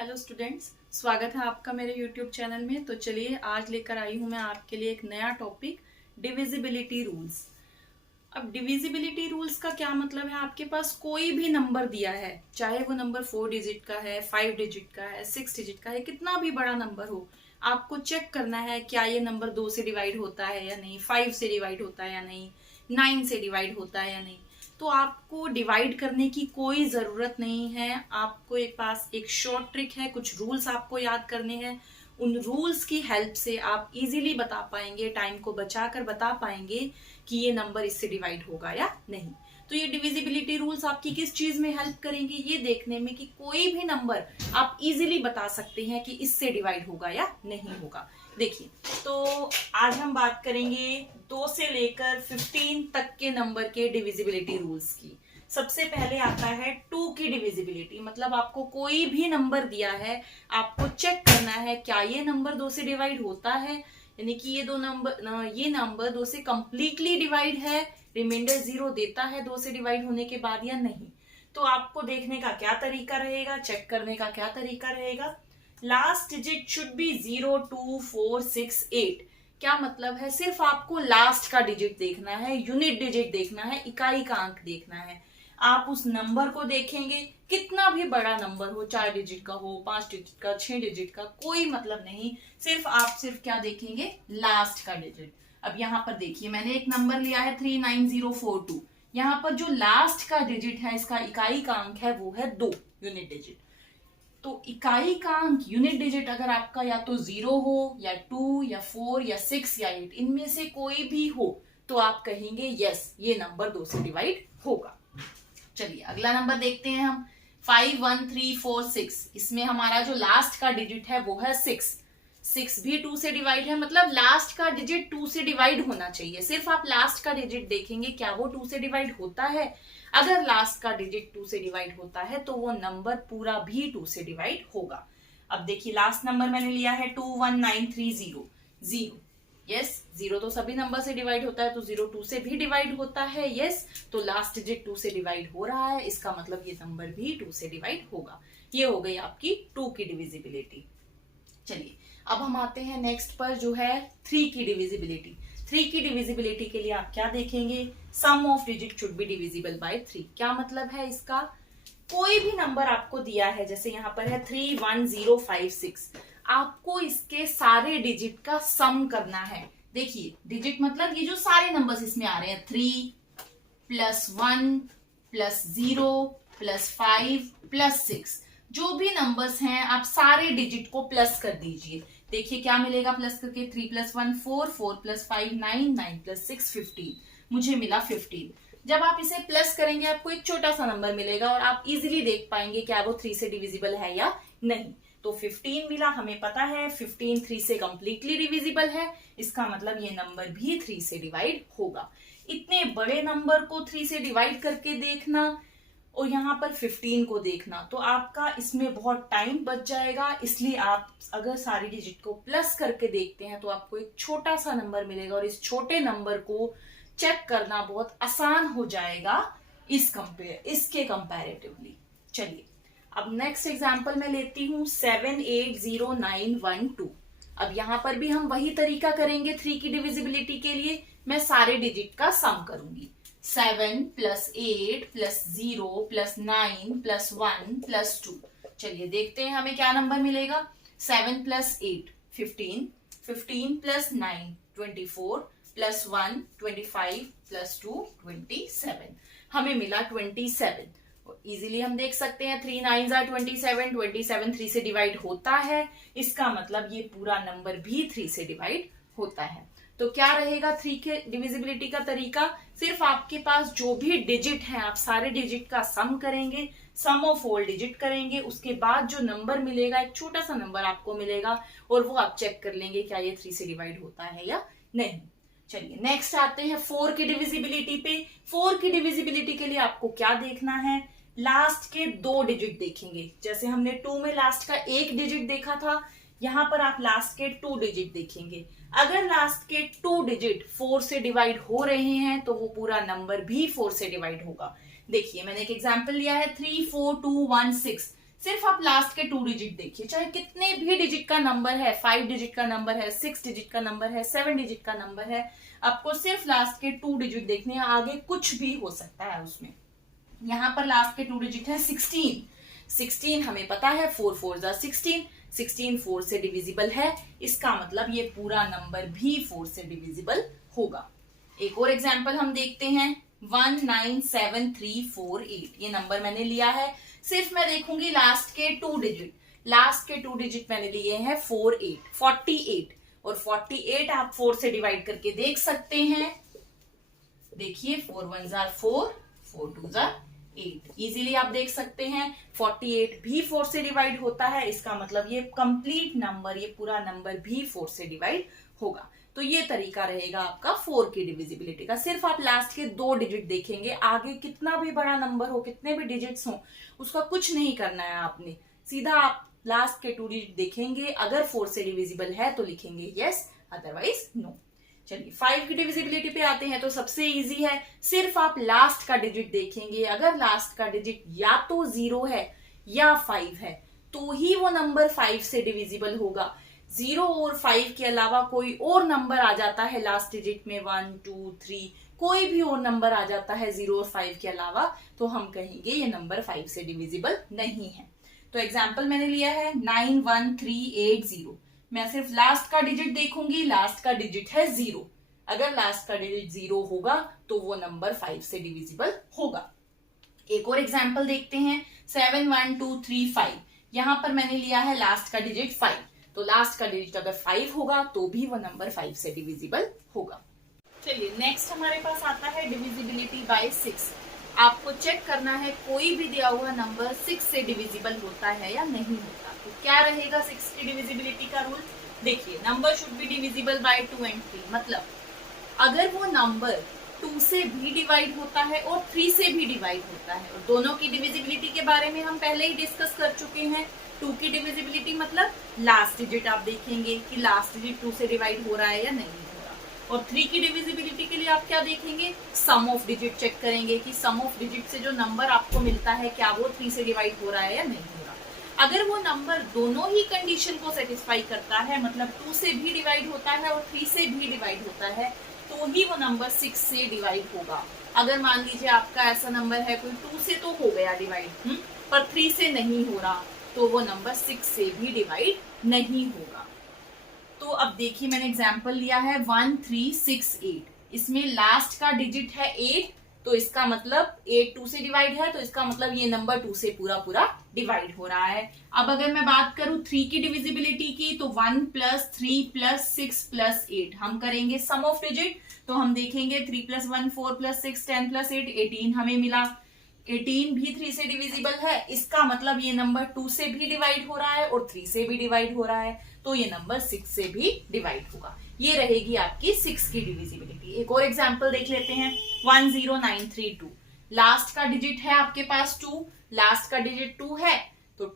Hello students, स्वागत है आपका मेरे यूट्यूब चैनल में। तो चलिए आज लेकर आई हूं मैं आपके लिए एक नया टॉपिक, डिविजिबिलिटी रूल्स। अब डिविजिबिलिटी रूल्स का क्या मतलब है, आपके पास कोई भी नंबर दिया है, चाहे वो नंबर 4 डिजिट का है, 5 डिजिट का है, 6 डिजिट का है, कितना भी बड़ा नंबर हो, आपको चेक करना है क्या ये नंबर 2 से डिवाइड होता है या नहीं, 5 से डिवाइड होता है या नहीं, 9 से डिवाइड होता है या नहीं। तो आपको डिवाइड करने की कोई जरूरत नहीं है। आपको एक पास एक शॉर्ट ट्रिक है, कुछ रूल्स आपको याद करने हैं। उन रूल्स की हेल्प से आप इजीली बता पाएंगे, टाइम को बचाकर बता पाएंगे कि ये नंबर इससे डिवाइड होगा या नहीं। तो ये डिविजिबिलिटी रूल्स आपकी किस चीज में हेल्प करेंगे, ये देखने में कि कोई भी नंबर आप इजीली बता सकते हैं कि इससे डिवाइड होगा या नहीं होगा। देखिए, तो आज हम बात करेंगे 2 से लेकर 15 तक के नंबर के डिविजिबिलिटी रूल्स की। सबसे पहले आता है 2 की डिविजिबिलिटी, मतलब आपको कोई भी नंबर दिया है, आपको चेक करना है क्या ये नंबर 2 से डिवाइड होता है, यानी कि ये नंबर 2 से कंप्लीटली डिवाइड है, रिमाइंडर 0 देता है 2 से डिवाइड होने के बाद या नहीं। तो आपको देखने का क्या तरीका रहेगा, चेक करने का क्या तरीका रहेगा। Last digit should B 0, 2, 4, 6, 8। क्या मतलब है, सिर्फ आपको लास्ट का डिजिट देखना है, यूनिट डिजिट देखना है, इकाई का अंक देखना है। आप उस नंबर को देखेंगे, कितना भी बड़ा नंबर हो, 4 डिजिट का हो, 5 डिजिट का, 6 डिजिट का, कोई मतलब नहीं। सिर्फ क्या देखेंगे, लास्ट का डिजिट। अब यहाँ पर देखिए, मैंने एक नंबर लिया है 39042। यहाँ पर जो लास्ट का डिजिट है, इसका इकाई का अंक है, वो है 2, यूनिट डिजिट। तो इकाई का अंक, यूनिट डिजिट अगर आपका या तो 0 हो या 2 या 4 या 6 या 8, इनमें से कोई भी हो, तो आप कहेंगे यस, ये नंबर 2 से डिवाइड होगा। चलिए अगला नंबर देखते हैं हम, 51346। इसमें हमारा जो लास्ट का डिजिट है वो है 6। 6 भी 2 से डिवाइड है, मतलब लास्ट का डिजिट 2 से डिवाइड होना चाहिए। सिर्फ आप लास्ट का डिजिट देखेंगे, क्या वो 2 से डिवाइड होता है। अगर लास्ट का डिजिट 2 से डिवाइड होता है तो वो नंबर पूरा भी 2 से डिवाइड होगा। अब देखिए, लास्ट नंबर मैंने लिया है 21930। 0, यस, 0 तो सभी नंबर से डिवाइड होता है, तो 0 2 से भी डिवाइड होता है, यस। तो लास्ट डिजिट 2 से डिवाइड हो रहा है, इसका मतलब ये नंबर भी 2 से डिवाइड होगा। ये हो गई आपकी 2 की डिविजिबिलिटी। चलिए अब हम आते हैं नेक्स्ट पर, जो है 3 की डिविजिबिलिटी। 3 की डिविजिबिलिटी के लिए आप क्या देखेंगे, sum of digit should be divisible by 3। क्या मतलब है इसका, कोई भी नंबर आपको दिया है, जैसे यहाँ पर है 31056, आपको इसके सारे डिजिट का सम करना है। देखिए, डिजिट मतलब ये जो सारे नंबर्स इसमें आ रहे हैं, 3 प्लस 1 प्लस 0 प्लस 5 प्लस 6, जो भी नंबर्स हैं आप सारे डिजिट को प्लस कर दीजिए। देखिए क्या मिलेगा प्लस करके, 3 प्लस 1 4, 4 प्लस 5 9, 9 प्लस 6 15, मुझे मिला 15। जब आप इसे प्लस करेंगे आपको एक छोटा सा नंबर मिलेगा और आप इजीली देख पाएंगे क्या वो 3 से डिविजिबल है या नहीं। तो 15 मिला, हमें पता है 15 3 से कंप्लीटली डिविजिबल है, इसका मतलब ये नंबर भी 3 से डिवाइड होगा। इतने बड़े नंबर को 3 से डिवाइड करके देखना और यहाँ पर 15 को देखना, तो आपका इसमें बहुत टाइम बच जाएगा। इसलिए आप अगर सारी डिजिट को प्लस करके देखते हैं तो आपको एक छोटा सा नंबर मिलेगा और इस छोटे नंबर को चेक करना बहुत आसान हो जाएगा इसके कंपैरेटिवली। चलिए अब नेक्स्ट एग्जांपल मैं लेती हूँ 780912। अब यहाँ पर भी हम वही तरीका करेंगे 3 की डिविजिबिलिटी के लिए। मैं सारे डिजिट का सम करूंगी, 7 plus 8 plus 0 plus 9 plus 1 plus 2। चलिए देखते हैं हमें क्या नंबर मिलेगा। 7 प्लस 8 15, 15 प्लस 9 24 प्लस 1 25 प्लस 2 27, हमें मिला 27। इजीली हम देख सकते हैं 3 9 are 27, 27 3 से डिवाइड होता है, इसका मतलब ये पूरा नंबर भी 3 से डिवाइड होता है। तो क्या रहेगा 3 के डिविजिबिलिटी का तरीका, सिर्फ आपके पास जो भी डिजिट है आप सारे डिजिट का सम करेंगे, सम ऑफ ऑल डिजिट करेंगे, उसके बाद जो नंबर मिलेगा एक छोटा सा नंबर आपको मिलेगा और वो आप चेक कर लेंगे क्या ये 3 से डिवाइड होता है या नहीं। चलिए नेक्स्ट आते हैं 4 की डिविजिबिलिटी पे। 4 की डिविजिबिलिटी के लिए आपको क्या देखना है, लास्ट के 2 डिजिट देखेंगे। जैसे हमने 2 में लास्ट का 1 डिजिट देखा था, यहाँ पर आप लास्ट के 2 डिजिट देखेंगे। अगर लास्ट के 2 डिजिट 4 से डिवाइड हो रहे हैं तो वो पूरा नंबर भी 4 से डिवाइड होगा। देखिए मैंने एक एग्जांपल लिया है 34216। सिर्फ आप लास्ट के 2 डिजिट देखिए, चाहे कितने भी डिजिट का नंबर है, 5 डिजिट का नंबर है, 6 डिजिट का नंबर है, 7 डिजिट का नंबर है, आपको सिर्फ लास्ट के 2 डिजिट देखने हैं, आगे कुछ भी हो सकता है उसमें। यहाँ पर लास्ट के 2 डिजिट है 16। 16 हमें पता है 4 4 जा 16, 16 4 से डिविजिबल है, इसका मतलब ये पूरा नंबर भी 4 से डिविजिबल होगा। एक और एग्जांपल हम देखते हैं, 197348, ये नंबर मैंने लिया है, सिर्फ मैं देखूंगी लास्ट के 2 डिजिट। लास्ट के 2 डिजिट मैंने लिए हैं 48, और 48 आप 4 से डिवाइड करके देख सकते हैं। देखिए 4 1 जार 4, 4 2 जार 8, इजीली आप देख सकते हैं 48 भी 4 से डिवाइड होता है, इसका मतलब ये कंप्लीट नंबर, ये पूरा नंबर भी 4 से डिवाइड होगा। तो ये तरीका रहेगा आपका 4 की डिविजिबिलिटी का। सिर्फ आप लास्ट के 2 डिजिट देखेंगे, आगे कितना भी बड़ा नंबर हो, कितने भी डिजिट्स हो, उसका कुछ नहीं करना है आपने, सीधा आप लास्ट के 2 डिजिट देखेंगे, अगर 4 से डिविजिबल है तो लिखेंगे यस, अदरवाइज नो। चलिए 5 की डिविजिबिलिटी पे आते हैं, तो सबसे इजी है, सिर्फ आप लास्ट का डिजिट देखेंगे, अगर लास्ट का डिजिट या तो 0 है या 5 है तो ही वो नंबर 5 से डिविजिबल होगा। 0 और 5 के अलावा कोई और नंबर आ जाता है लास्ट डिजिट में, 1 2 3, कोई भी और नंबर आ जाता है 0 और 5 के अलावा, तो हम कहेंगे ये नंबर 5 से डिविजिबल नहीं है। तो एग्जाम्पल मैंने लिया है 91380, मैं सिर्फ लास्ट का डिजिट देखूंगी, लास्ट का डिजिट है 0, अगर लास्ट का डिजिट 0 होगा तो वो नंबर 5 से डिविजिबल होगा। एक और एग्जाम्पल देखते हैं 71235, यहां पर मैंने लिया है लास्ट का डिजिट 5, तो लास्ट का डिजिट अगर 5 होगा तो भी वो नंबर 5 से डिविजिबल होगा। चलिए नेक्स्ट हमारे पास आता है डिविजिबिलिटी बाय 6। आपको चेक करना है कोई भी दिया हुआ नंबर 6 से डिविजिबल होता है या नहीं होता। तो क्या रहेगा 6 की डिविजिबिलिटी का रूल? देखिए, number should be divisible bye 2 and 3, मतलब अगर वो नंबर 2 से भी डिवाइड होता है और 3 से भी डिवाइड होता है, और दोनों की डिविजिबिलिटी के बारे में हम पहले ही डिस्कस कर चुके हैं। 2 की डिविजिबिलिटी मतलब लास्ट डिजिट आप देखेंगे कि लास्ट डिजिट 2 से डिवाइड हो रहा है या नहीं हो रहा, और 3 की डिविजिबिलिटी के लिए आप क्या देखेंगे, सम ऑफ डिजिट चेक करेंगे कि सम ऑफ डिजिट से जो नंबर आपको मिलता है क्या वो 3 से डिवाइड हो रहा है या नहीं हो रहा। अगर वो नंबर दोनों ही कंडीशन को सेटिस्फाई करता है, मतलब 2 से भी डिवाइड होता है और 3 से भी डिवाइड होता है, तो ही वो नंबर 6 से डिवाइड होगा। अगर मान लीजिए आपका ऐसा नंबर है कोई 2 से तो हो गया डिवाइड, पर 3 से नहीं हो रहा, तो वो नंबर 6 से भी डिवाइड नहीं होगा। तो अब देखिए मैंने एग्जांपल लिया है 1368, इसमें लास्ट का डिजिट है 8, तो इसका मतलब 8 2 से डिवाइड है, तो इसका मतलब ये नंबर 2 से पूरा पूरा डिवाइड हो रहा है। अब अगर मैं बात करूं 3 की डिविजिबिलिटी की, तो 1 + 3 + 6 + 8, हम करेंगे सम ऑफ डिजिट, तो हम देखेंगे 3 + 1 4 + 6 10 + 8 18 हमें मिला। 18 भी 3 से डिविजिबल है, इसका मतलब ये नंबर 2 से भी डिवाइड हो रहा है और 3 से भी डिवाइड हो रहा है, तो ये नंबर 6 से भी डिवाइड होगा। ये रहेगी आपकी 6 की डिविजिबिलिटी। एक और एग्जांपल देख लेते हैं 10932, लास्ट का डिजिट है आपके पास 2, लास्ट का डिजिट 2 है, तो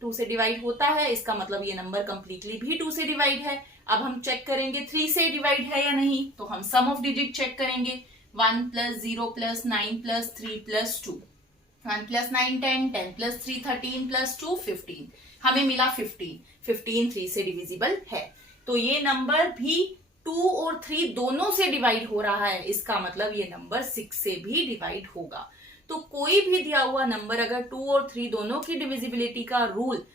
2 से डिवाइड होता है, इसका मतलब ये नंबर कंप्लीटली भी 2 से डिवाइड है। अब हम चेक करेंगे 3 से डिवाइड है या नहीं, तो हम सम ऑफ डिजिट चेक करेंगे, 1 + 0 + 9 + 3 + 2, 1 + 9 10, 10 + 3 13 + 2 15, हमें मिला 15, 15 3 से डिविजिबल है, तो ये नंबर भी 2 और 3 दोनों से डिवाइड हो रहा है, इसका मतलब ये नंबर 6 से भी डिवाइड होगा। तो कोई भी दिया हुआ नंबर अगर 2 और 3 दोनों की डिविजिबिलिटी का रूल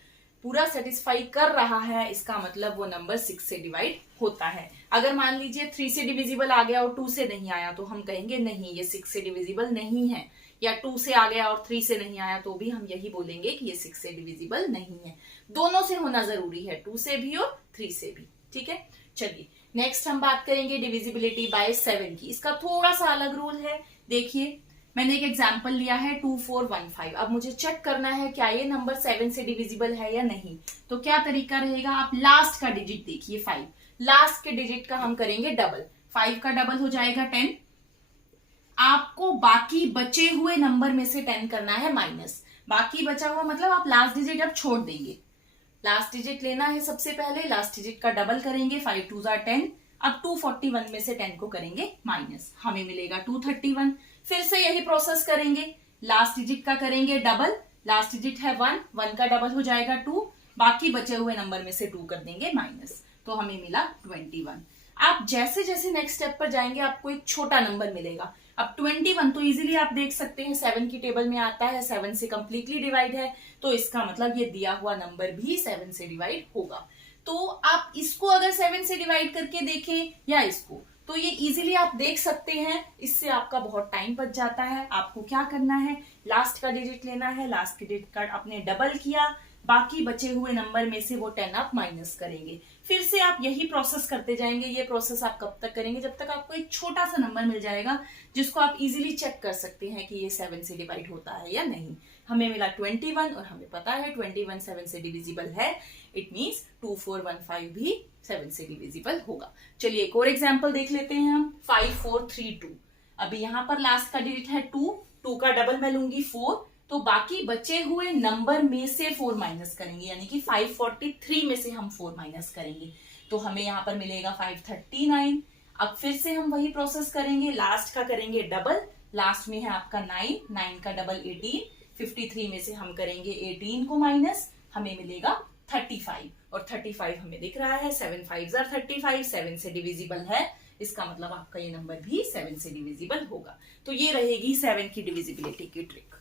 पूरा सेटिस्फाई कर रहा है, इसका मतलब वो नंबर 6 से डिवाइड होता है। अगर मान लीजिए 3 से डिविजिबल आ गया और 2 से नहीं आया, तो हम कहेंगे नहीं, ये 6 से डिविजिबल नहीं है, या 2 से आ गया और 3 से नहीं आया, तो भी हम यही बोलेंगे कि ये 6 से डिविजिबल नहीं है। दोनों से होना जरूरी है, 2 से भी और 3 से भी, ठीक है। चलिए नेक्स्ट हम बात करेंगे डिविजिबिलिटी बाय 7 की। इसका थोड़ा सा अलग रूल है। देखिए मैंने एक एग्जांपल लिया है 2415, अब मुझे चेक करना है क्या ये नंबर 7 से डिविजिबल है या नहीं। तो क्या तरीका रहेगा, आप लास्ट का डिजिट देखिए 5, लास्ट के डिजिट का हम करेंगे डबल, 5 का डबल हो जाएगा 10, आपको बाकी बचे हुए नंबर में से 10 करना है माइनस, बाकी बचा हुआ मतलब आप लास्ट डिजिट अब छोड़ देंगे, लास्ट डिजिट लेना है सबसे पहले, लास्ट डिजिट का डबल करेंगे, 5 2 = 10, अब 241 में से 10 को करेंगे माइनस, हमें मिलेगा 231, फिर से यही प्रोसेस करेंगे, लास्ट डिजिट का करेंगे डबल, लास्ट डिजिट है 1, 1 का डबल हो जाएगा 2, बाकी बचे हुए नंबर में से 2 कर देंगे माइनस, तो हमें मिला 21। आप जैसे जैसे नेक्स्ट स्टेप पर जाएंगे आपको एक छोटा नंबर मिलेगा। अब 21 तो इजीली आप देख सकते हैं 7 की टेबल में आता है, 7 से कंप्लीटली डिवाइड है, तो इसका मतलब ये दिया हुआ नंबर भी 7 से डिवाइड होगा। तो आप इसको अगर 7 से डिवाइड करके देखें या इसको, तो ये इजीली आप देख सकते हैं, इससे आपका बहुत टाइम बच जाता है। आपको क्या करना है, लास्ट का डिजिट लेना है, लास्ट के डिजिट का आपने डबल किया, बाकी बचे हुए नंबर में से वो 10 आप माइनस करेंगे। फिर से आप यही प्रोसेस करते जाएंगे। ये प्रोसेस आप कब तक करेंगे, जब तक आपको एक छोटा सा नंबर मिल जाएगा जिसको आप इजीली चेक कर सकते हैं कि ये 7 से डिवाइड होता है या नहीं। हमें मिला 21 और हमें पता है 21 7 से डिविजिबल है, इट मीन्स 2415 भी 7 से डिविजिबल होगा। चलिए एक और एग्जाम्पल देख लेते हैं हम, 5432। अभी यहाँ पर लास्ट का डिजिट है 2 का डबल मैं लूंगी 4, तो बाकी बचे हुए नंबर में से 4 माइनस करेंगे, यानी कि 543 में से हम 4 माइनस करेंगे, तो हमें यहाँ पर मिलेगा 539। अब फिर से हम वही प्रोसेस करेंगे, लास्ट का करेंगे डबल, लास्ट में है आपका 9 का डबल 18, 53 में से हम करेंगे 18 को माइनस, हमें मिलेगा 35, और 35 हमें दिख रहा है 7 5 35, 7 से डिविजिबल है, इसका मतलब आपका ये नंबर भी 7 से डिविजिबल होगा। तो ये रहेगी 7 की डिविजिबिलिटी की ट्रिक।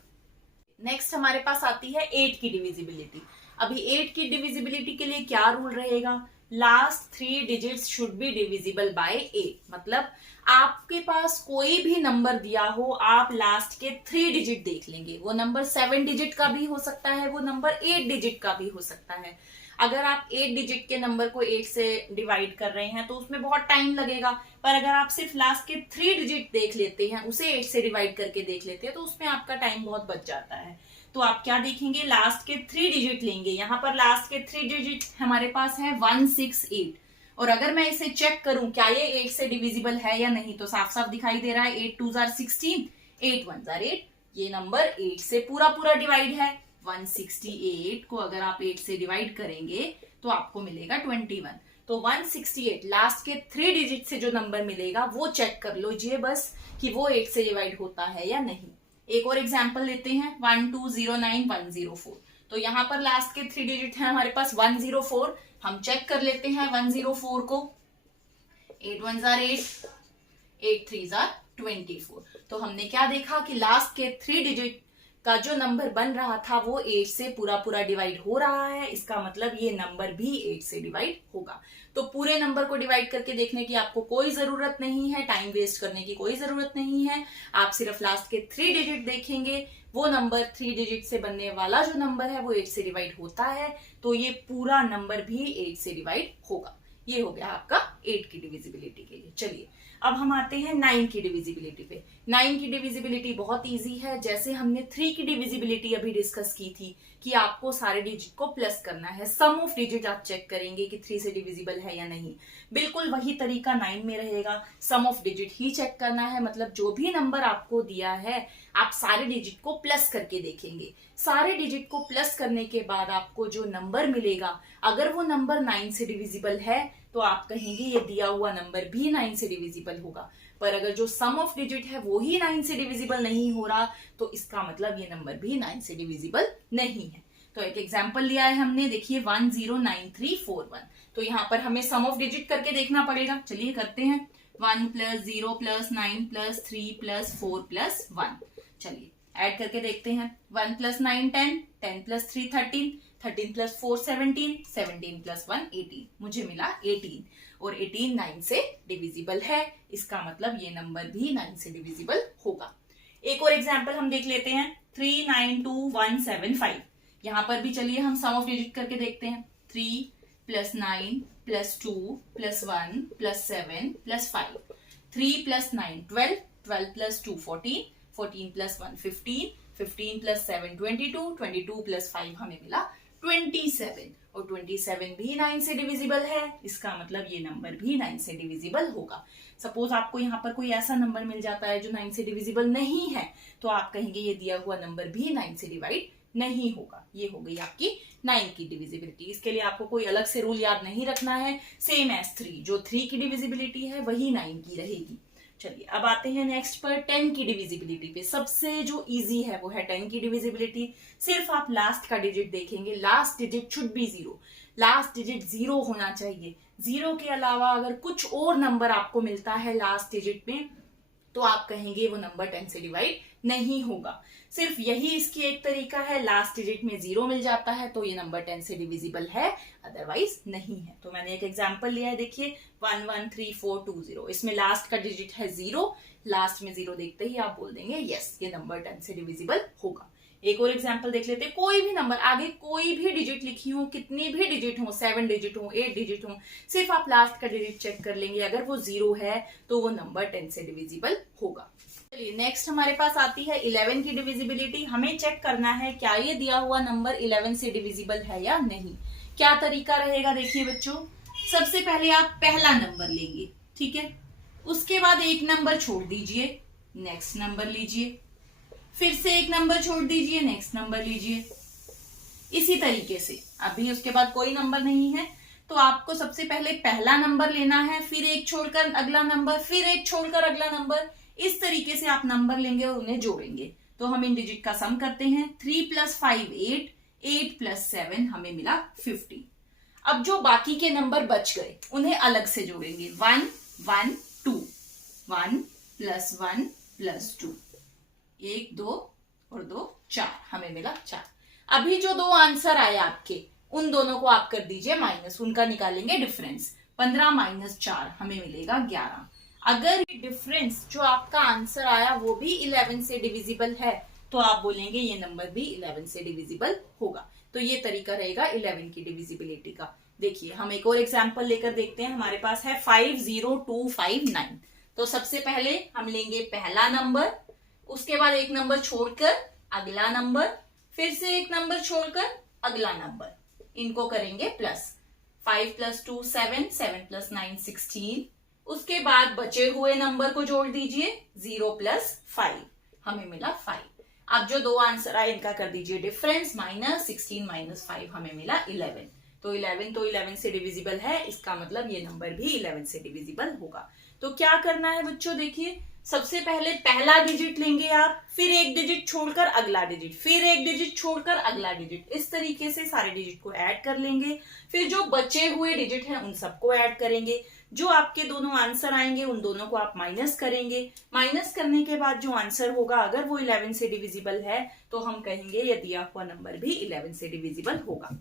नेक्स्ट हमारे पास आती है 8 की डिविजिबिलिटी। अभी 8 की डिविजिबिलिटी के लिए क्या रूल रहेगा, last 3 digits should be divisible bye 8। मतलब आपके पास कोई भी नंबर दिया हो, आप लास्ट के 3 डिजिट देख लेंगे, वो नंबर 7 डिजिट का भी हो सकता है, वो नंबर 8 डिजिट का भी हो सकता है। अगर आप 8 डिजिट के नंबर को 8 से डिवाइड कर रहे हैं तो उसमें बहुत टाइम लगेगा, पर अगर आप सिर्फ लास्ट के 3 डिजिट देख लेते हैं, उसे 8 से डिवाइड करके देख लेते हैं, तो उसमें आपका टाइम बहुत बच जाता है। तो आप क्या देखेंगे, लास्ट के 3 डिजिट लेंगे। यहाँ पर लास्ट के 3 डिजिट हमारे पास है 168, और अगर मैं इसे चेक करूं क्या ये 8 से डिविजिबल है या नहीं, तो साफ साफ दिखाई दे रहा है 8 2 16, 8 1 8, ये नंबर 8 से पूरा पूरा डिवाइड है। 168 को अगर आप 8 से डिवाइड करेंगे तो आपको मिलेगा 21। तो 168 लास्ट के 3 डिजिट से जो नंबर मिलेगा वो चेक कर लीजिए बस कि वो 8 से डिवाइड होता है या नहीं। एक और एग्जांपल लेते हैं, 1209104। तो यहाँ पर लास्ट के 3 डिजिट है हमारे पास 104, हम चेक कर लेते हैं 104 को। 8 1 8, 8 3 24। तो हमने क्या देखा कि लास्ट के 3 डिजिट का जो नंबर बन रहा था वो 8 से पूरा पूरा डिवाइड हो रहा है, इसका मतलब ये नंबर भी 8 से डिवाइड होगा। तो पूरे नंबर को डिवाइड करके देखने की आपको कोई जरूरत नहीं है, टाइम वेस्ट करने की कोई जरूरत नहीं है। आप सिर्फ लास्ट के 3 डिजिट देखेंगे, वो नंबर 3 डिजिट से बनने वाला जो नंबर है वो 8 से डिवाइड होता है, तो ये पूरा नंबर भी 8 से डिवाइड होगा। ये हो गया आपका 8 की डिविजिबिलिटी के लिए। चलिए अब हम आते हैं 9 की डिविजिबिलिटी पे। 9 की डिविजिबिलिटी बहुत इजी है, जैसे हमने 3 की डिविजिबिलिटी अभी डिस्कस की थी कि आपको सारे डिजिट को प्लस करना है, सम ऑफ डिजिट आप चेक करेंगे कि 3 से डिविजिबल है या नहीं। बिल्कुल वही तरीका 9 में रहेगा, सम ऑफ डिजिट ही चेक करना है। मतलब जो भी नंबर आपको दिया है आप सारे डिजिट को प्लस करके देखेंगे। सारे डिजिट को प्लस करने के बाद आपको जो नंबर मिलेगा, अगर वो नंबर 9 से डिविजिबल है तो आप कहेंगे ये दिया हुआ नंबर भी 9 से डिविजिबल होगा। पर अगर जो सम ऑफ डिजिट है वो ही 9 से डिविजिबल नहीं हो रहा, तो इसका मतलब ये नंबर भी 9 से डिविजिबल नहीं है। तो एक एग्जांपल लिया है हमने, देखिए 109341। तो यहाँ पर हमें सम ऑफ डिजिट करके देखना पड़ेगा। चलिए करते हैं, 1 + 0 + 9 + 3 + 4 + 1। चलिए ऐड करके देखते हैं, 1 + 9 10, 10 + 3 13, 13 + 4 17, 17 + 1 18। मुझे मिला 18, और 18 9 से डिविजिबल है, इसका मतलब ये नंबर भी 9 से डिविजिबल होगा। एक और एग्जांपल हम देख लेते हैं, 392175। यहाँ पर भी चलिए हम सम ऑफ डिजिट करके देखते हैं, 3 + 9 + 2 + 1 + 7 + 5। 3 + 9 12, 12 + 2 14, 14 + 1 15, 15 + 7 22, 22 + 5 हमें मिला 27, और 27 भी 9 से डिविजिबल है, इसका मतलब ये नंबर भी 9 से डिविजिबल होगा। सपोज आपको यहाँ पर कोई ऐसा नंबर मिल जाता है जो 9 से डिविजिबल नहीं है, तो आप कहेंगे ये दिया हुआ नंबर भी 9 से डिवाइड नहीं होगा। ये हो गई आपकी 9 की डिविजिबिलिटी। इसके लिए आपको कोई अलग से रूल याद नहीं रखना है, सेम एज 3, जो 3 की डिविजिबिलिटी है वही 9 की रहेगी। चलिए अब आते हैं नेक्स्ट पर 10 की डिविजिबिलिटी पे। सबसे जो इजी है वो है 10 की डिविजिबिलिटी। सिर्फ आप लास्ट का डिजिट देखेंगे, last digit should B 0, last digit 0 होना चाहिए। 0 के अलावा अगर कुछ और नंबर आपको मिलता है लास्ट डिजिट में तो आप कहेंगे वो नंबर 10 से डिवाइड नहीं होगा। सिर्फ यही इसकी एक तरीका है, लास्ट डिजिट में 0 मिल जाता है तो ये नंबर 10 से डिविजिबल है, अदरवाइज नहीं है। तो मैंने एक एग्जांपल लिया है, देखिए 113420, इसमें लास्ट का डिजिट है 0, लास्ट में 0 देखते ही आप बोल देंगे यस ये नंबर 10 से डिविजिबल होगा। एक और एग्जांपल देख लेते हैं, कोई भी नंबर आगे कोई भी डिजिट लिखी हो, कितनी भी डिजिट हो, 7 डिजिट हो, 8 डिजिट हो, सिर्फ आप लास्ट का डिजिट चेक कर लेंगे, अगर वो 0 है तो वो नंबर 10 से डिविजिबल होगा। चलिए नेक्स्ट हमारे पास आती है 11 की डिविजिबिलिटी। हमें चेक करना है क्या ये दिया हुआ नंबर 11 से डिविजिबल है या नहीं। क्या तरीका रहेगा, देखिए बच्चों, सबसे पहले आप पहला नंबर लेंगे, ठीक है, उसके बाद एक नंबर छोड़ दीजिए, नेक्स्ट नंबर लीजिए, फिर से एक नंबर छोड़ दीजिए, नेक्स्ट नंबर लीजिए, इसी तरीके से। अभी उसके बाद कोई नंबर नहीं है तो आपको सबसे पहले पहला नंबर लेना है, फिर एक छोड़कर अगला नंबर, फिर एक छोड़कर अगला नंबर, इस तरीके से आप नंबर लेंगे और उन्हें जोड़ेंगे। तो हम इन डिजिट का सम करते हैं, 3 + 5 8, 8 + 7 हमें मिला 50। अब जो बाकी के नंबर बच गए उन्हें अलग से जोड़ेंगे, 1 1 2, 1 + 1 + 2, 1 2 और 2 4, हमें मिला 4। अभी जो दो आंसर आए आपके उन दोनों को आप कर दीजिए माइनस, उनका निकालेंगे डिफरेंस, 15 - 4 हमें मिलेगा 11। अगर ये डिफरेंस जो आपका आंसर आया वो भी 11 से डिविजिबल है तो आप बोलेंगे ये नंबर भी 11 से डिविजिबल होगा। तो ये तरीका रहेगा 11 की डिविजिबिलिटी का। देखिए हम एक और एग्जांपल लेकर देखते हैं, हमारे पास है 50259। तो सबसे पहले हम लेंगे पहला नंबर, उसके बाद एक नंबर छोड़कर अगला नंबर, फिर से एक नंबर छोड़कर अगला नंबर, इनको करेंगे प्लस। 5 + 2 7, 7 + 9 16, उसके बाद बचे हुए नंबर को जोड़ दीजिए, 0 + 5 हमें मिला 5। अब जो दो आंसर आए इनका कर दीजिए डिफरेंस, -16 - 5 हमें मिला 11। तो 11 से डिविजिबल है, इसका मतलब ये नंबर भी 11 से डिविजिबल होगा। तो क्या करना है बच्चों, देखिए सबसे पहले पहला डिजिट लेंगे आप, फिर एक डिजिट छोड़कर अगला डिजिट, फिर एक डिजिट छोड़कर अगला डिजिट, इस तरीके से सारे डिजिट को ऐड कर लेंगे। फिर जो बचे हुए डिजिट हैं उन सबको ऐड करेंगे, जो आपके दोनों आंसर आएंगे उन दोनों को आप माइनस करेंगे। माइनस करने के बाद जो आंसर होगा अगर वो 11 से डिविजिबल है तो हम कहेंगे ये दिया हुआ नंबर भी 11 से डिविजिबल होगा।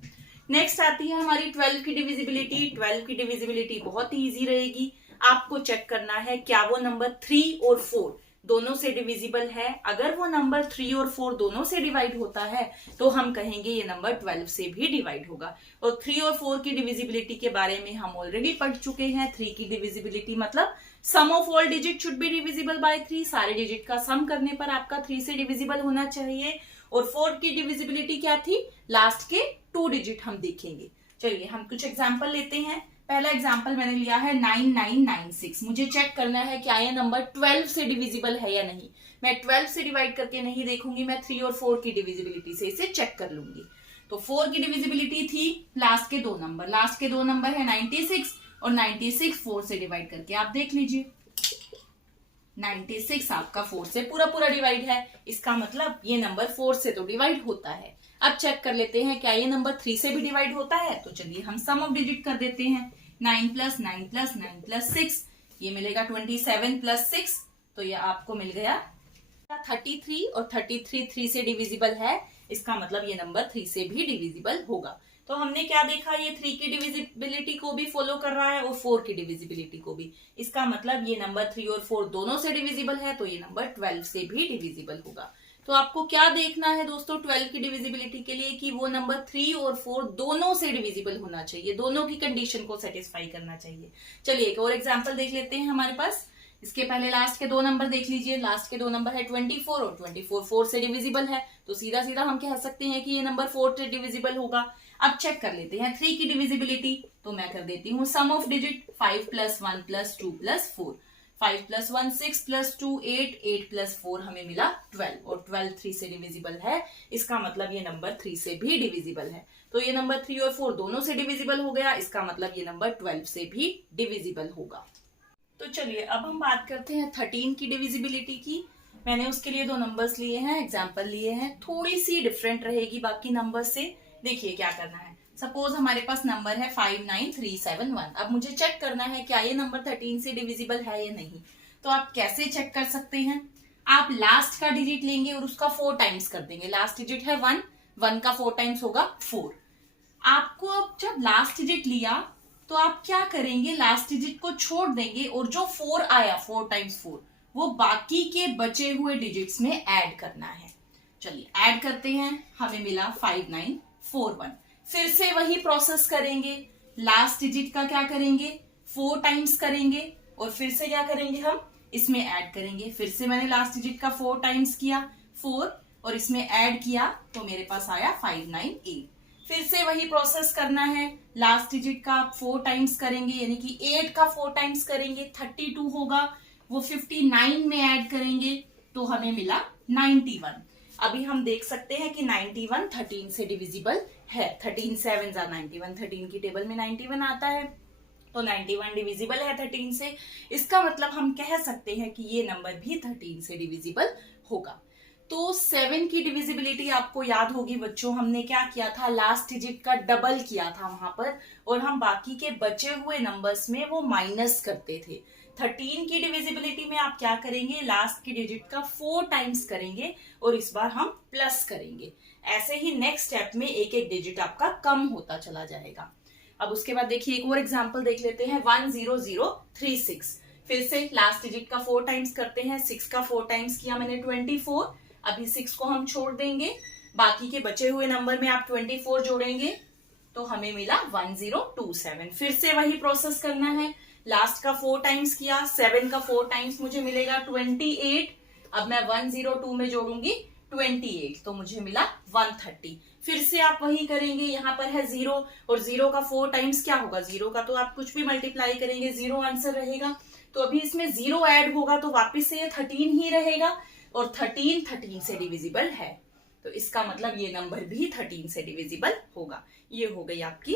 नेक्स्ट आती है हमारी 12 की डिविजिबिलिटी। 12 की डिविजिबिलिटी बहुत ही ईजी रहेगी। आपको चेक करना है क्या वो नंबर 3 और 4 दोनों से डिविजिबल है। अगर वो नंबर 3 और 4 दोनों से डिवाइड होता है तो हम कहेंगे ये नंबर 12 से भी डिवाइड होगा। और 3 और 4 की डिविजिबिलिटी के बारे में हम ऑलरेडी पढ़ चुके हैं। 3 की डिविजिबिलिटी मतलब sum of all digit should be divisible by 3, सारे डिजिट का सम करने पर आपका 3 से डिविजिबल होना चाहिए। और 4 की डिविजिबिलिटी क्या थी, लास्ट के 2 डिजिट हम देखेंगे। चलिए हम कुछ एग्जाम्पल लेते हैं। पहला एग्जाम्पल मैंने लिया है 9996। मुझे चेक करना है क्या ये नंबर 12 से डिविजिबल है या नहीं। मैं 12 से डिवाइड करके नहीं देखूंगी, मैं 3 और 4 की डिविजिबिलिटी से इसे चेक कर लूंगी। तो 4 की डिविजिबिलिटी थी लास्ट के दो नंबर, लास्ट के दो नंबर है 96 और 96 4 से डिवाइड करके आप देख लीजिए। 96 आपका 4 से पूरा पूरा डिवाइड है, इसका मतलब ये नंबर 4 से तो डिवाइड होता है। अब चेक कर लेते हैं क्या ये नंबर 3 से भी डिवाइड होता है। तो चलिए हम सम ऑफ डिजिट कर देते हैं, 9 + 9 + 9 + 6 ये मिलेगा 27 + 6, तो ये आपको मिल गया 33। और 33 3 से डिविजिबल है, इसका मतलब ये नंबर 3 से भी डिविजिबल होगा। तो हमने क्या देखा, ये 3 की डिविजिबिलिटी को भी फॉलो कर रहा है और 4 की डिविजिबिलिटी को भी। इसका मतलब ये नंबर 3 और 4 दोनों से डिविजिबल है, तो ये नंबर 12 से भी डिविजिबल होगा। तो आपको क्या देखना है दोस्तों 12 की डिविजिबिलिटी के लिए कि वो नंबर 3 और 4 दोनों से डिविजिबल होना चाहिए, दोनों की कंडीशन को सेटिस्फाई करना चाहिए। चलिए एक और एग्जांपल देख लेते हैं हमारे पास। इसके पहले लास्ट के दो नंबर देख लीजिए। लास्ट के दो नंबर है 24 और 24 4 से डिविजिबल है, तो सीधा सीधा हम कह सकते हैं कि ये नंबर 4 से डिविजिबल होगा। अब चेक कर लेते हैं 3 की डिविजिबिलिटी। तो मैं कर देती हूँ सम ऑफ डिजिट, 5 + 1 + 2 + 4, 5 + 1 6 + 2 8, 8 + 4 हमें मिला 12। और 12 3 से डिविजिबल है, इसका मतलब ये नंबर 3 से भी डिविजिबल है। तो ये नंबर 3 और 4 दोनों से डिविजिबल हो गया, इसका मतलब ये नंबर 12 से भी डिविजिबल होगा। तो चलिए अब हम बात करते हैं 13 की डिविजिबिलिटी की। मैंने उसके लिए दो नंबर्स लिए हैं, एग्जाम्पल लिए हैं, थोड़ी सी डिफरेंट रहेगी बाकी नंबर से। देखिए क्या करना है। सपोज हमारे पास नंबर है 59371। अब मुझे चेक करना है क्या ये नंबर 13 से डिविजिबल है या नहीं। तो आप कैसे चेक कर सकते हैं, आप लास्ट का डिजिट लेंगे और उसका 4 टाइम्स कर देंगे। लास्ट डिजिट है 1, 1 का 4 टाइम्स होगा 4। आपको अब जब लास्ट डिजिट लिया तो आप क्या करेंगे, लास्ट डिजिट को छोड़ देंगे और जो 4 आया 4 टाइम्स 4 वो बाकी के बचे हुए डिजिट्स में ऐड करना है। चलिए ऐड करते हैं, हमें मिला 5941। फिर से वही प्रोसेस करेंगे, लास्ट डिजिट का क्या करेंगे 4 टाइम्स करेंगे और फिर से क्या करेंगे हम इसमें ऐड करेंगे। फिर से मैंने लास्ट डिजिट का 4 टाइम्स किया 4 और इसमें ऐड किया तो मेरे पास आया 598। फिर से वही प्रोसेस करना है, लास्ट डिजिट का आप 4 टाइम्स करेंगे यानी कि 8 का 4 टाइम्स करेंगे 32 होगा, वो 59 में ऐड करेंगे तो हमें मिला 91। अभी हम देख सकते हैं कि 91 13 से डिविजिबल है। 13 7 जा 91, 13 की टेबल में 91 आता है तो 91 डिविजिबल है 13 से। इसका मतलब हम कह सकते हैं कि ये नंबर भी 13 से डिविजिबल होगा। तो 7 की डिविजिबिलिटी आपको याद होगी बच्चों, हमने क्या किया था, लास्ट डिजिट का डबल किया था वहां पर और हम बाकी के बचे हुए नंबर्स में वो माइनस करते थे। 13 की डिविजिबिलिटी में आप क्या करेंगे, लास्ट की डिजिट का 4 टाइम्स करेंगे और इस बार हम प्लस करेंगे। ऐसे ही नेक्स्ट स्टेप में एक एक डिजिट आपका कम होता चला जाएगा। अब उसके बाद देखिए एक और एग्जांपल देख लेते हैं, 10036। फिर से लास्ट डिजिट का 4 टाइम्स करते हैं, 6 का 4 टाइम्स किया मैंने 24। अभी 6 को हम छोड़ देंगे, बाकी के बचे हुए नंबर में आप 24 जोड़ेंगे तो हमें मिला 1027। फिर से वही प्रोसेस करना है, लास्ट का 4 टाइम्स किया, 7 का 4 टाइम्स मुझे मिलेगा 28। अब मैं 102 में जोड़ूंगी 28 तो मुझे मिला 130। फिर से आप वही करेंगे, यहाँ पर है 0 और 0 का 4 टाइम्स क्या होगा, 0 का तो आप कुछ भी मल्टीप्लाई करेंगे 0 आंसर रहेगा। तो अभी इसमें 0 ऐड होगा तो वापिस से ये 13 ही रहेगा और 13 से डिविजिबल है तो इसका मतलब ये नंबर भी 13 से डिविजिबल होगा। ये हो गई आपकी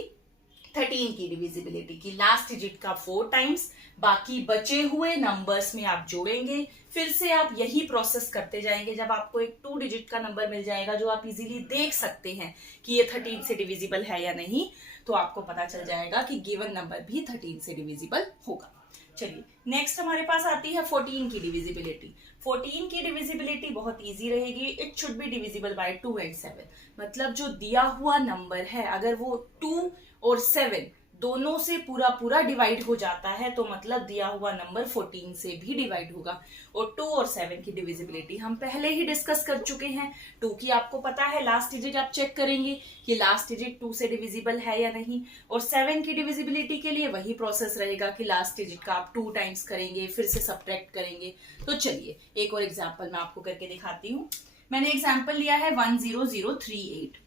13 की डिविजिबिलिटी की लास्ट डिजिट का 4 टाइम्स, बाकी बचे हुए नंबर्स में आप जोड़ेंगे। फिर से आप यही प्रोसेस करते जाएंगे, जब आपको एक 2 डिजिट का नंबर मिल जाएगा जो आप इजीली देख सकते हैं कि ये 13 से डिविजिबल है या नहीं, तो आपको पता चल जाएगा कि गिवन नंबर भी 13 से डिविजिबल होगा। चलिए नेक्स्ट हमारे पास आती है 14 की डिविजिबिलिटी। 14 की डिविजिबिलिटी बहुत इजी रहेगी, it should be divisible bye 2 and 7। मतलब जो दिया हुआ नंबर है अगर वो 2 और 7 दोनों से पूरा पूरा डिवाइड हो जाता है तो मतलब दिया हुआ नंबर 14 से भी डिवाइड होगा। और 2 और 7 की डिविजिबिलिटी हम पहले ही डिस्कस कर चुके हैं। 2 की आपको पता है, लास्ट डिजिट आप चेक करेंगे कि लास्ट डिजिट 2 से डिविजिबल है या नहीं। और 7 की डिविजिबिलिटी के लिए वही प्रोसेस रहेगा कि लास्ट डिजिट का आप 2 टाइम्स करेंगे, फिर से सब्ट्रैक्ट करेंगे। तो चलिए एक और एग्जाम्पल मैं आपको करके दिखाती हूँ। मैंने एग्जाम्पल लिया है 10038।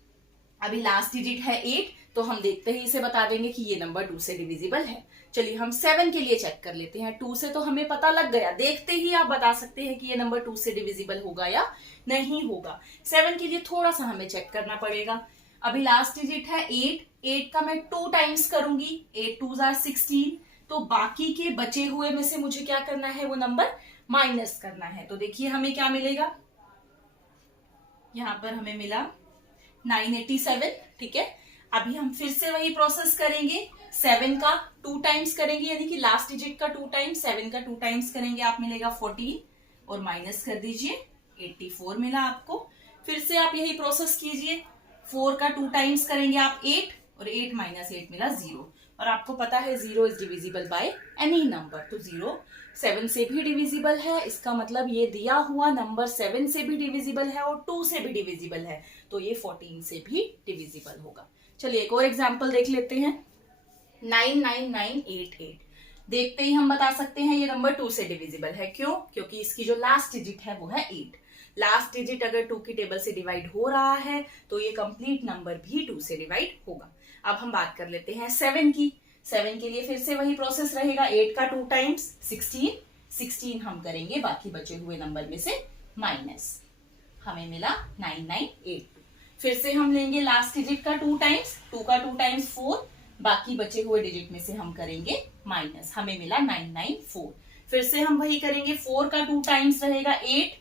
अभी लास्ट डिजिट है 8 तो हम देखते ही इसे बता देंगे कि ये नंबर 2 से डिविजिबल है। चलिए हम 7 के लिए चेक कर लेते हैं। 2 से तो हमें पता लग गया, देखते ही आप बता सकते हैं कि ये नंबर 2 से डिविजिबल होगा या नहीं होगा। 7 के लिए थोड़ा सा हमें चेक करना पड़ेगा। अभी लास्ट डिजिट है 8 का मैं 2 टाइम्स करूंगी, 8 2 are 16। तो बाकी के बचे हुए में से मुझे क्या करना है, वो नंबर माइनस करना है। तो देखिए हमें क्या मिलेगा, यहां पर हमें मिला 987। ठीक है, अभी हम फिर से वही प्रोसेस करेंगे, 7 का 2 टाइम्स करेंगे यानी कि लास्ट डिजिट का 2 टाइम्स, 7 का 2 टाइम्स करेंगे, आप मिलेगा 14 और माइनस कर दीजिए 84 मिला आपको। फिर से आप यही प्रोसेस कीजिए, 4 का 2 टाइम्स करेंगे आप 8 और 8 माइनस 8 मिला 0। और आपको पता है 0 is divisible by any number, तो 0 7 से भी डिविजिबल है। इसका मतलब ये दिया हुआ नंबर 7 से भी डिविजिबल है और 2 से भी डिविजिबल है, तो ये 14 से भी डिविजिबल होगा। चलिए एक और एग्जांपल देख लेते हैं, 99988। देखते ही हम बता सकते हैं ये नंबर 2 से डिविजिबल है। क्यों? क्योंकि इसकी जो लास्ट डिजिट है वो है 8। लास्ट डिजिट अगर 2 की टेबल से डिवाइड हो रहा है तो ये कंप्लीट नंबर भी 2 से डिवाइड होगा। अब हम बात कर लेते हैं 7 की। 7 के लिए फिर से वही प्रोसेस रहेगा, 8 का 2 टाइम्स 16 हम करेंगे बाकी बचे हुए नंबर में से माइनस, हमें मिला 9982। फिर से हम लेंगे लास्ट डिजिट का 2 टाइम्स, 2 का 2 टाइम्स 4 बाकी बचे हुए डिजिट में से हम करेंगे माइनस, हमें मिला 994। फिर से हम वही करेंगे, 4 का 2 टाइम्स रहेगा 8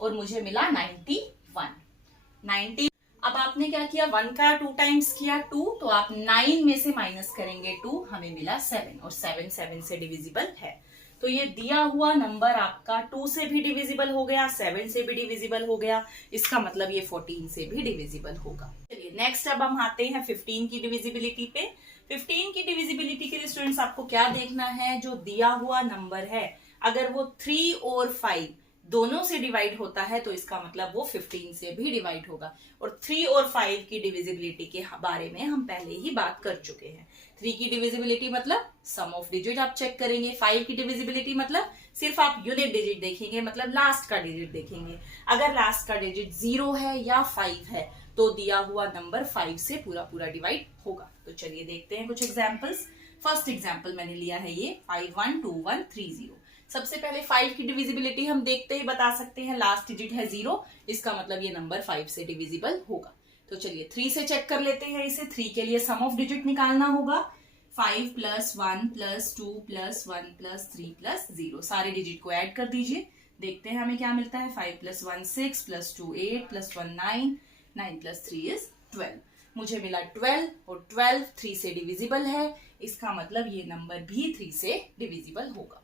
और मुझे मिला 91। अब आपने क्या किया, 1 का 2 टाइम्स किया 2, तो आप 9 में से माइनस करेंगे 2, हमें मिला 7 और 7 7 से डिविजिबल है। तो ये दिया हुआ नंबर आपका 2 से भी डिविजिबल हो गया, 7 से भी डिविजिबल हो गया, इसका मतलब ये 14 से भी डिविजिबल होगा। चलिए नेक्स्ट अब हम आते हैं 15 की डिविजिबिलिटी पे। 15 की डिविजिबिलिटी के लिए स्टूडेंट्स आपको क्या देखना है, जो दिया हुआ नंबर है अगर वो 3 और 5 दोनों से डिवाइड होता है तो इसका मतलब वो 15 से भी डिवाइड होगा। और 3 और 5 की डिविजिबिलिटी के बारे में हम पहले ही बात कर चुके हैं। 3 की डिविजिबिलिटी मतलब सम ऑफ डिजिट आप चेक करेंगे, 5 की डिविजिबिलिटी मतलब सिर्फ आप यूनिट डिजिट देखेंगे, मतलब लास्ट का डिजिट देखेंगे। अगर लास्ट का डिजिट 0 है या 5 है तो दिया हुआ नंबर 5 से पूरा पूरा डिवाइड होगा। तो चलिए देखते हैं कुछ एग्जाम्पल्स। फर्स्ट एग्जाम्पल मैंने लिया है ये 512130। सबसे पहले 5 की डिविजिबिलिटी हम देखते ही बता सकते हैं, लास्ट डिजिट है 0, इसका मतलब ये नंबर 5 से डिविजिबल होगा। तो चलिए 3 से चेक कर लेते हैं इसे। 3 के लिए सम ऑफ डिजिट निकालना होगा, 5 + 1 + 2 + 1 + 3 + 0। सारे डिजिट को ऐड कर दीजिए, देखते हैं हमें क्या मिलता है। 5 + 1 6 + 2 8 + 1 9, 9 + 3 is 12। मुझे मिला 12 और 12 3 से डिविजिबल है, इसका मतलब ये नंबर भी 3 से डिविजिबल होगा।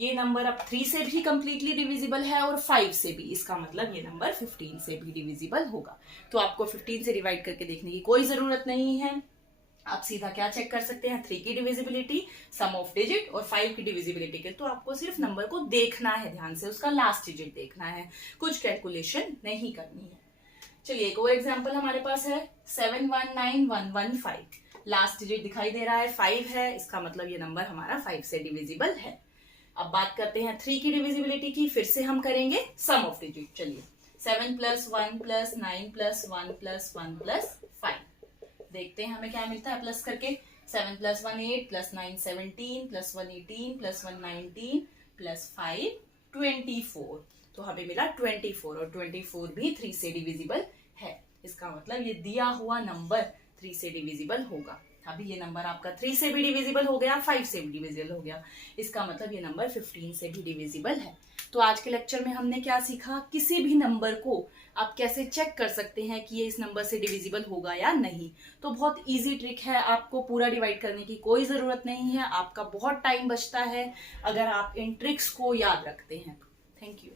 ये नंबर अब 3 से भी कंप्लीटली डिविजिबल है और 5 से भी, इसका मतलब ये नंबर 15 से भी डिविजिबल होगा। तो आपको 15 से डिवाइड करके देखने की कोई जरूरत नहीं है, आप सीधा क्या चेक कर सकते हैं, 3 की डिविजिबिलिटी, सम ऑफ डिजिट और 5 की डिविजिबिलिटी के। तो आपको सिर्फ नंबर को देखना है ध्यान से, उसका लास्ट डिजिट देखना है, कुछ कैलकुलेशन नहीं करनी है। चलिए एक और एग्जाम्पल हमारे पास है 719115। लास्ट डिजिट दिखाई दे रहा है 5 है, इसका मतलब ये नंबर हमारा 5 से डिविजिबल है। अब बात करते हैं 3 की डिविजिबिलिटी की, फिर से हम करेंगे सम ऑफ डिजिट। चलिए 7 + 1 + 9 + 1 + 1 + 5, देखते हैं हमें क्या मिलता है प्लस करके। 7 + 1 8 + 9 17 + 1 18 + 1 19 + 5 24। तो हमें मिला 24 और 24 भी 3 से डिविजिबल है, इसका मतलब ये दिया हुआ नंबर 3 से डिविजिबल होगा। अभी ये नंबर आपका 3 से भी डिविजिबल हो गया, 5 से भी डिविजिबल हो गया, इसका मतलब ये नंबर 15 से भी डिविजिबल है। तो आज के लेक्चर में हमने क्या सीखा, किसी भी नंबर को आप कैसे चेक कर सकते हैं कि ये इस नंबर से डिविजिबल होगा या नहीं। तो बहुत इजी ट्रिक है, आपको पूरा डिवाइड करने की कोई जरूरत नहीं है, आपका बहुत टाइम बचता है अगर आप इन ट्रिक्स को याद रखते हैं। Thank you.